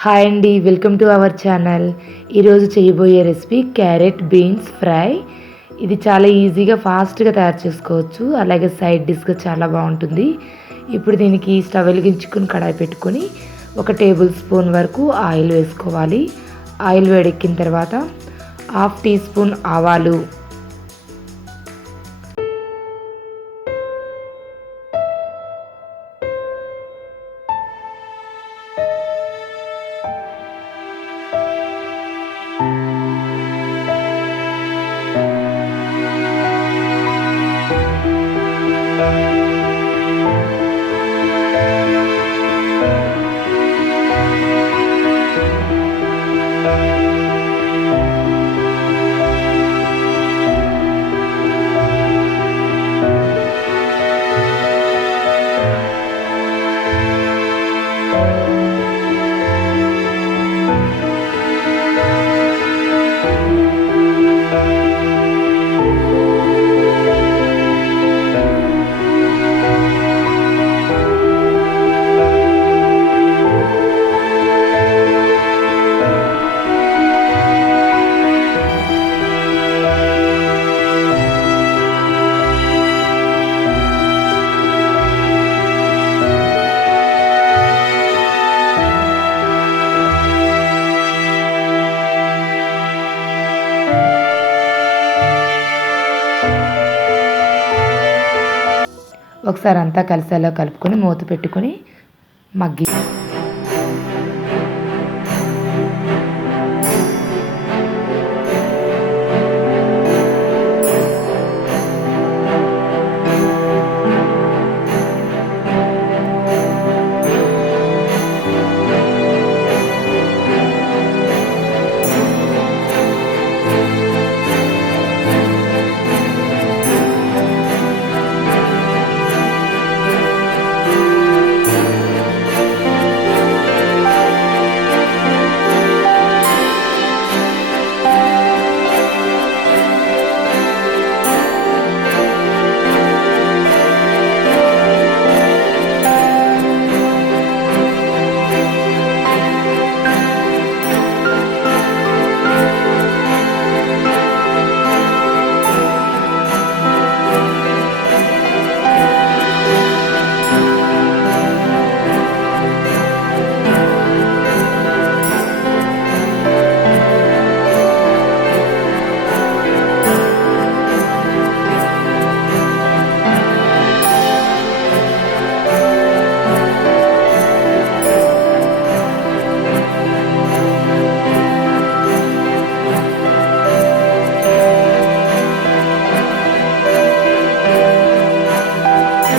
Hi అండి welcome to our channel. ఈరోజు చేయబోయే రెసిపీ క్యారెట్ బీన్స్ ఫ్రై. ఇది చాలా ఈజీగా ఫాస్ట్గా తయారు చేసుకోవచ్చు. అలాగే సైడ్ డిష్గా చాలా బాగుంటుంది. ఇప్పుడు దీనికి స్టవ్ వెలిగించుకుని కడాయి పెట్టుకొని ఒక టేబుల్ స్పూన్ వరకు ఆయిల్ వేసుకోవాలి. ఆయిల్ వేడెక్కిన తర్వాత హాఫ్ టీ స్పూన్ ఆవాలు ఒకసారి అంతా కలిసేలా కలుపుకొని మూత పెట్టుకొని మగ్గి